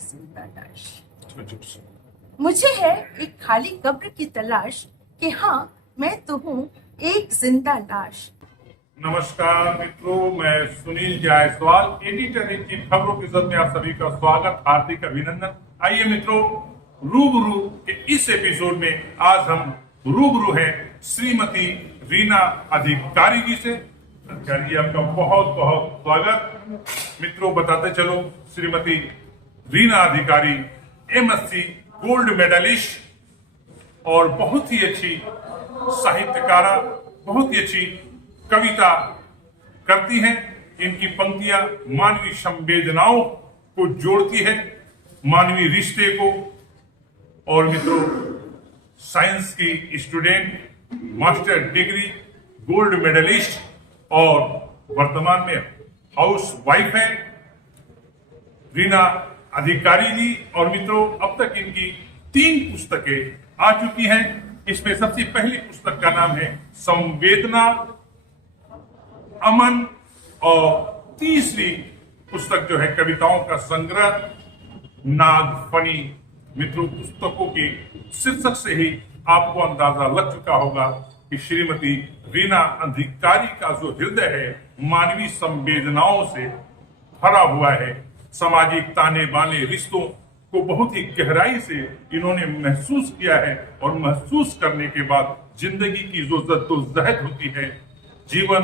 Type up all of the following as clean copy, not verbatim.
जिंदा लाश। मुझे है एक खाली कब्र की तलाश कि हाँ मैं तो हूँ एक जिंदा लाश। नमस्कार मित्रों, मैं Sunil Jaiswal, editor in chief खबरों की जद में आप सभी का स्वागत, हार्दिक अभिनंदन। आइए मित्रों, रूबरू के इस एपिसोड में आज हम रूबरू हैं श्रीमती रीना अधिकारी जी से। अधिकारी जी, आपका बहुत बहुत स्वागत। मित्रों, बताते चलो, श्रीमती रीना अधिकारी MSc गोल्ड मेडलिस्ट और बहुत ही अच्छी साहित्यकारा, बहुत ही अच्छी कविता करती हैं। इनकी पंक्तियां मानवीय संवेदनाओं को जोड़ती है, मानवीय रिश्ते को। और मित्रों, साइंस की student, master degree, gold medallist और वर्तमान में हाउस वाइफ है रीना अधिकारी जी। और मित्रों, अब तक इनकी 3 पुस्तकें आ चुकी हैं। इसमें सबसे पहली पुस्तक का नाम है संवेदना, अमन, और तीसरी पुस्तक जो है कविताओं का संग्रह नागफनी। मित्रों, पुस्तकों के शीर्षक से ही आपको अंदाजा लग चुका होगा कि श्रीमती रीना अधिकारी का जो हृदय है मानवीय संवेदनाओं से भरा हुआ है। सामाजिक ताने बाने रिश्तों को बहुत ही गहराई से इन्होंने महसूस किया है और महसूस करने के बाद जिंदगी की जो जद्दोजहद होती है, जीवन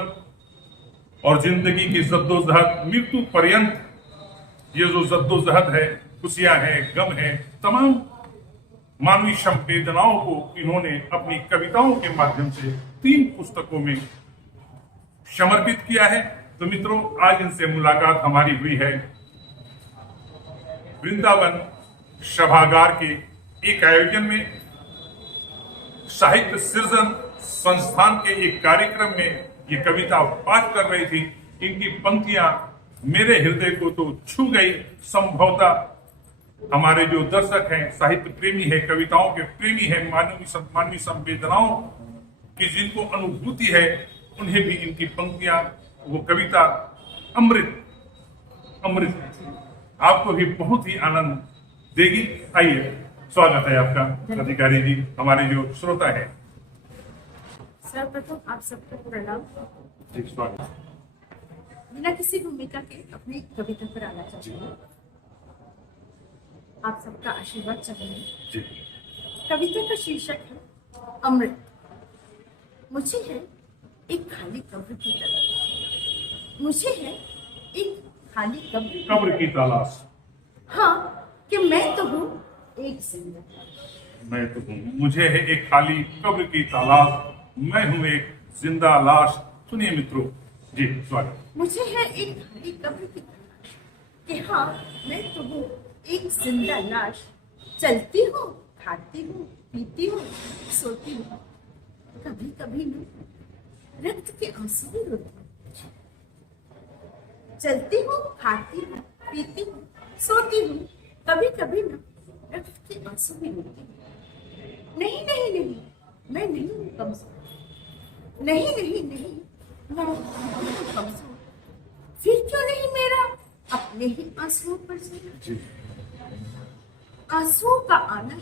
और जिंदगी की जद्दोजहद, मृत्यु पर्यंत ये जो जद्दोजहद है, खुशियां हैं, गम है, तमाम मानवीय संवेदनाओं को इन्होंने अपनी कविताओं के माध्यम से 3 पुस्तकों में समर्पित किया है। तो मित्रों, आज इनसे मुलाकात हमारी हुई है वृंदावन सभागार के एक आयोजन में, साहित्य सृजन संस्थान के एक कार्यक्रम में ये कविता पाठ कर रही थी। इनकी पंक्तियां मेरे हृदय को तो छू गई। संभवतः हमारे जो दर्शक हैं, साहित्य प्रेमी है, कविताओं के प्रेमी है, मानवीय संवेदनाओं की जिनको अनुभूति है, उन्हें भी इनकी पंक्तियां, वो कविता अमृत आपको भी बहुत ही आनंद देगी। आइए, स्वागत है आपका अधिकारी जी, हमारे जो श्रोता है। सर्वप्रथम आप सबको प्रणाम। जी, स्वागत। बिना किसी भूमिका के अपनी कविता पर आना चाहती हूँ, आप सबका आशीर्वाद चाहिए जी। कविता का शीर्षक है अमृत। मुझे है एक खाली कब्र की तलाश। मुझे है एक खाली कब्र की तलाश। हाँ, कि मैं तो हूँ एक जिंदा लाश। मैं तो हूँ, मुझे है एक खाली कब्र की तलाश, मैं हूँ एक जिंदा लाश। सुनिए मित्रों, जी स्वागत। मुझे है एक खाली कब्र की तलाश कि हाँ मैं तो हूँ एक जिंदा लाश। चलती हूँ, खाती हूँ, पीती हूँ, सोती हूँ। कभी कभी मैं रक्त के आंसू भी रोती हूँ। चलती हूँ, खाती हूँ, पीती हूँ, सोती हूँ। कभी कभी मैं रक्त के आंसू भी रोती हूँ। नहीं नहीं नहीं, मैं नहीं हूँ कमजोर। नहीं नहीं नहीं, मैं नहीं हूँ कमजोर। फिर क्यों नहीं मेरा अपने ही आंसुओं पर जोर? आंसुओं का आना है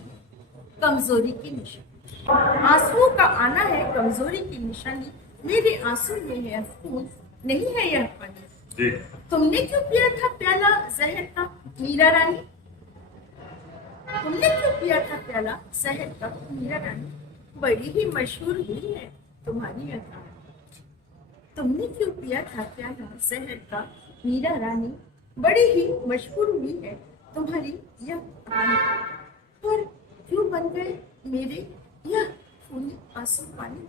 कमजोरी की निशानी। आंसुओं का आना है कमजोरी की निशानी। मेरे आंसू में है खून, नहीं है यह पानी। तुमने क्यों पिया था प्याला जहर का मीरा रानी? तुमने क्यों पिया था प्याला जहर का मीरा रानी? बड़ी ही मशहूर हुई है तुम्हारी यह कहानी। तुमने क्यों पिया था प्याला जहर का मीरा रानी? बड़ी ही मशहूर हुई है तुम्हारी यह कहानी। पर क्यों बन गए मेरे यह खूनी आंसू पानी?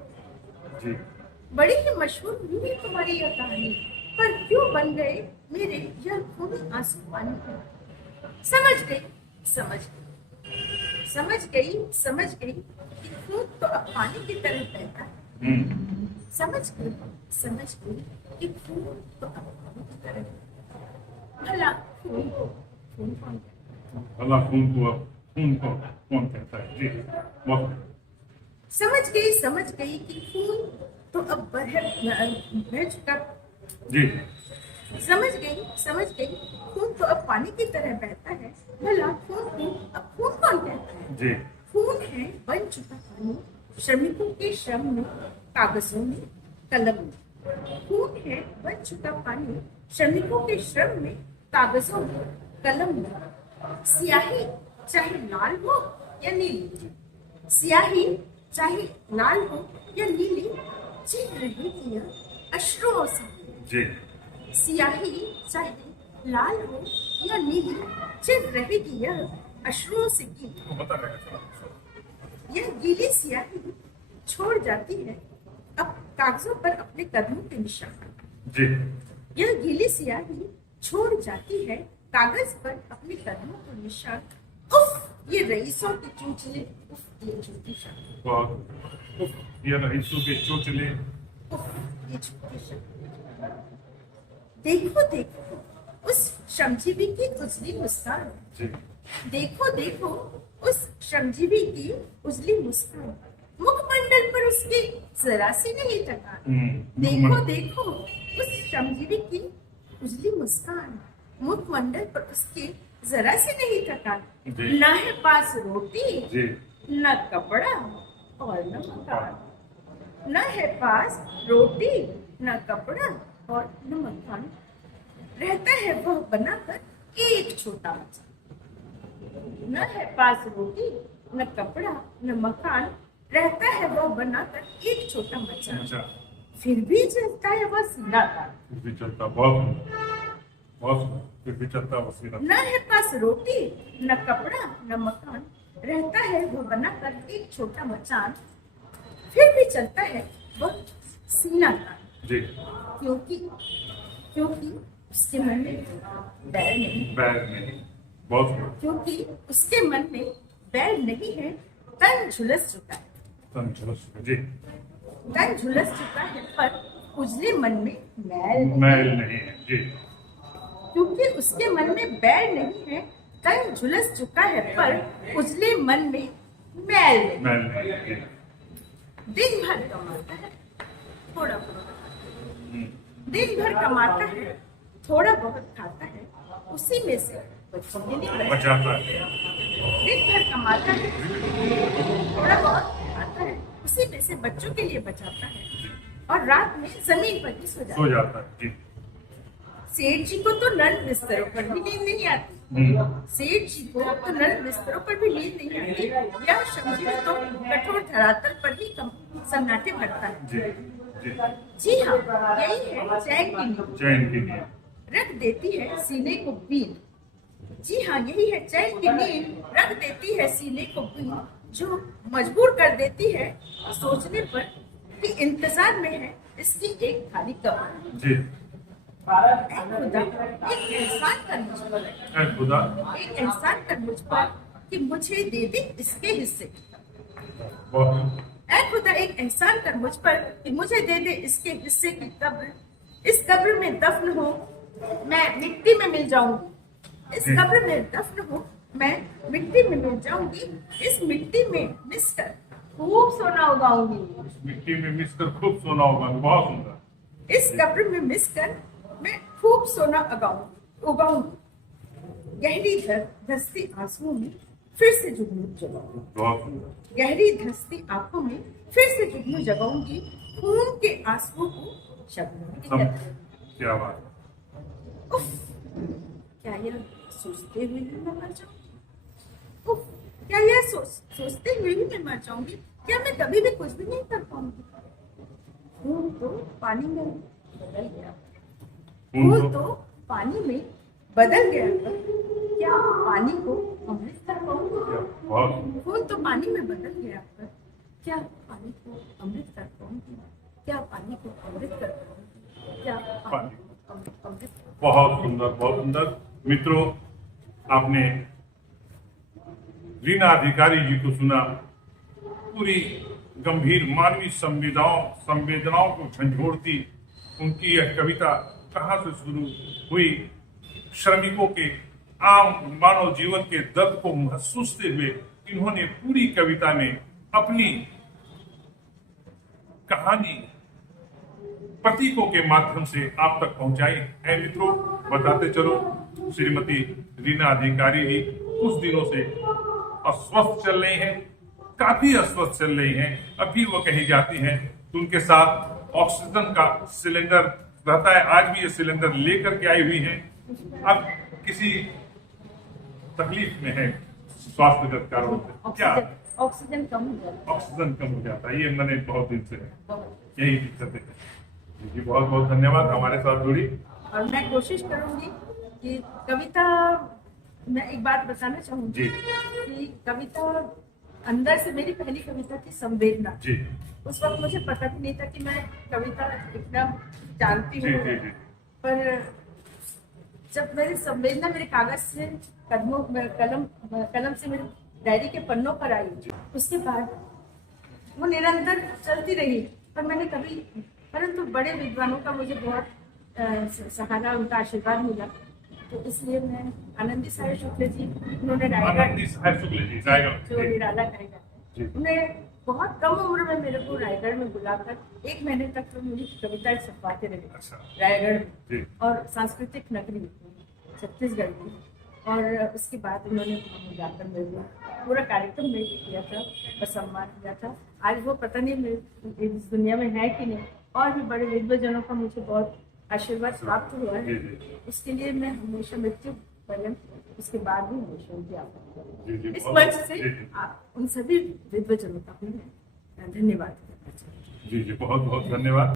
बड़ी ही मशहूर हुई है तुम्हारी यह कहानी, पर क्यों बन गए मेरे यह खूनी आंसू पानी? समझ गई समझ गई समझ गई समझ गई कि खून तो अब पानी की तरह बहता है। समझ गई कि खून तो अब पानी की तरह बहता है। भला खून को कौन कहता है? भला खून को कौन कहता है? जी, बहुत। समझ गई कि खून तो अब बह चुका। जी। समझ गई। खून तो अब पानी की तरह बहता है। भला खून को अब खून कौन कहता है? जी खून है बन चुका पानी, श्रमिकों के श्रम में, कागजों में, कलम में। खून है बन चुका पानी, श्रमिकों के श्रम में, कागजों में, कलम में। स्याही चाहे लाल हो या नीली, स्याही चाहे लाल हो या नीली, चिर रहेगी यह अश्रुओं से। जी स्याही चाहे लाल हो या नीली, चिर रहेगी यह अश्रुओं से गीली। बता रहे यह गीली स्याही छोड़ जाती है अब कागजों पर अपने कदमों के निशान। जी यह गीली स्याही छोड़ जाती है कागज पर अपने कदमों के निशान। उफ ये रईसों के चोचले, उफ ये झूठी शान, बहुत उफ, ये रईसों के चोचले। उफ ये झूठी शान। देखो देखो उस श्रमजीवी की उजली मुस्कान, जी देखो उस श्रमजीवी की उजली मुस्कान, मुखमंडल पर उसके जरा सी नहीं थकान। देखो उस श्रमजीवी की उजली मुस्कान, मुखमंडल पर उसके जरा सी नहीं थकान। जी। न है पास रोटी, जी न कपड़ा और न मकान। न है पास रोटी, न कपड़ा और न मकान। रहता है वह बनाकर एक छोटा मकान। न है पास रोटी, न कपड़ा, न मकान। रहता है वह बनाकर एक छोटा मकान। अच्छा फिर भी चलता है वह सीधा तार। फिर भी चलता, बहुत सुंदर, बहुत सुंदर। फिर भी चलता वसीला। न है पास रोटी, न कपड़ा, न मकान। रहता है वह बनाकर एक छोटा मचान। फिर भी चलता है वह सीना तान। जी क्योंकि उसके मन में बैर नहीं, बैर नहीं, बहुत सुंदर। क्योंकि उसके मन में बैर नहीं है। तन झुलस चुका है, जी तन झुलस चुका है, पर उजले मन में मैल नहीं। मैल नहीं है। जी क्योंकि उसके मन में बैर नहीं है, तन झुलस चुका है, पर उजले मन में मैल नहीं। मैल नहीं है। जी दिन भर कमाता है, थोड़ा बहुत खाता है। दिन भर कमाता है, थोड़ा बहुत खाता है, उसी में से बच्चों के लिए बचाता है। दिन भर कमाता है, थोड़ा बहुत खाता है, उसी में से बच्चों के लिए बचाता है, और रात में जमीन पर ही सो जाता है। जी सेठ जी को तो नर्म बिस्तरों पर भी नींद नहीं आती। सेठ जी को तो नर्म बिस्तरों पर भी नींद नहीं आती। यह श्रमजीवी तो कठोर धरातल पर ही सन्नाटे भरता है। जी जी जी हाँ, यही है चैन की नींद, चैन की नींद। रख देती है सीने को बीन। जी हाँ, यही है चैन की नींद, रख देती है सीने को बीन, जो मजबूर कर देती है सोचने पर कि इंतजार में है इसकी एक खाली कब्र। जी ऐ खुदा, एक एहसान कर मुझ पर, ऐ खुदा, एक एहसान कर मुझ पर कि मुझे दे दे इसके हिस्से। बहुत ऐ खुदा, एक एहसान कर मुझ पर कि मुझे दे दे इसके हिस्से की कब्र। इस कब्र में दफन हो मैं मिट्टी में मिल जाऊंगी। इस कब्र में दफन हो मैं मिट्टी में मिल जाऊंगी। इस मिट्टी में मिसकर खूब सोना उगाऊंगी। मिट्टी में मिसकर खूब सोना होगा। बहुत सुंदर। इस कब्र में मिसकर मैं खूब सोना उगाऊंगी। गहरी धंसती आंसुओं में फिर से जुगनू जगाऊंगी। बहुत सुंदर। गहरी धंसती आंखों में फिर से जुगनू जगाऊंगी। खून के आंसुओं को शबनम की तरह। क्या बात है। उफ, क्या यह सोचते हुए ही मैं मर जाऊंगी? उफ, क्या यह सोचते हुए ही मैं मर जाऊंगी? क्या मैं कभी भी कुछ भी नहीं कर पाऊंगी? खून तो पानी में बदल गया, खून तो पानी में बदल गया, पर क्या पानी को अमृत कर पाऊंगी? बहुत खून तो पानी में बदल गया, पर क्या पानी को अमृत कर पाऊंगी? क्या पानी को अमृत कर पाऊंगी? क्या पानी को अमृत? बहुत सुंदर, बहुत सुंदर। मित्रों, आपने रीना अधिकारी जी को सुना। पूरी गंभीर मानवीय संवेदनाओं को झंझोड़ती उनकी यह कविता कहाँ से शुरू हुई, श्रमिकों के आम मानव जीवन के दर्द को महसूसते हुए इन्होंने पूरी कविता में अपनी कहानी प्रतीकों के माध्यम से आप तक पहुंचाई है। मित्रों, बताते चलो, श्रीमती रीना अधिकारी भी कुछ दिनों से अस्वस्थ चल रही हैं, काफी अस्वस्थ चल रही हैं। अभी वो कहीं जाती हैं तो उनके साथ ऑक्सीजन का सिलेंडर रहता है। आज भी ये सिलेंडर लेकर के आई हुई हैं। अब किसी तकलीफ में है स्वास्थ्यगत कारणों से, क्या ऑक्सीजन कम हो जाता ऑक्सीजन कम हो जाता है, ये मैंने बहुत दिन से है। यही दिक्कत है। जी, बहुत बहुत धन्यवाद हमारे साथ जुड़ी। और मैं कोशिश करूंगी कि कविता, मैं एक बात बताना चाहूंगी जी कि कविता अंदर से, मेरी पहली कविता थी संवेदना। जी उस वक्त मुझे पता भी नहीं था कि मैं कविता एकदम जानती जी हूँ, जी जी पर जब मेरी संवेदना मेरे कागज से कदमों कलम से मेरे डायरी के पन्नों पर आई, उसके बाद वो निरंतर चलती रही। पर मैंने कभी, परंतु बड़े विद्वानों का मुझे बहुत सहारा, उनका आशीर्वाद मिला। तो इसलिए मैं आनंदी साहेब शुक्ल जी, उन्होंने आनंदी साहेब शुक्ल जी, रायगढ़ जो जी। निराला कहेगा, जी। उन्हें बहुत कम उम्र में मेरे को रायगढ़ में बुलाकर 1 महीने तक तो मुझे कविताएं छपवाते रहे अच्छा रायगढ़ में। जी और सांस्कृतिक नगरी छत्तीसगढ़ की। और उसके बाद उन्होंने वहाँ बुलाकर मेरे को पूरा कार्यक्रम मेरे को किया था और सम्मान किया था। आज वो पता नहीं मेरे इस दुनिया में है कि नहीं। और भी बड़े विद्वजनों का मुझे बहुत आशीर्वाद प्राप्त हुआ है। जी जी इसके लिए मैं हमेशा मृत्यु पर्यंत, उसके बाद भी हमेशा उनकी आभार जी जी इस बहुत- मंच से जी, जी। उन सभी विद्वजनों का भी मैं धन्यवाद करना चाहती हूँ। जी जी बहुत बहुत धन्यवाद।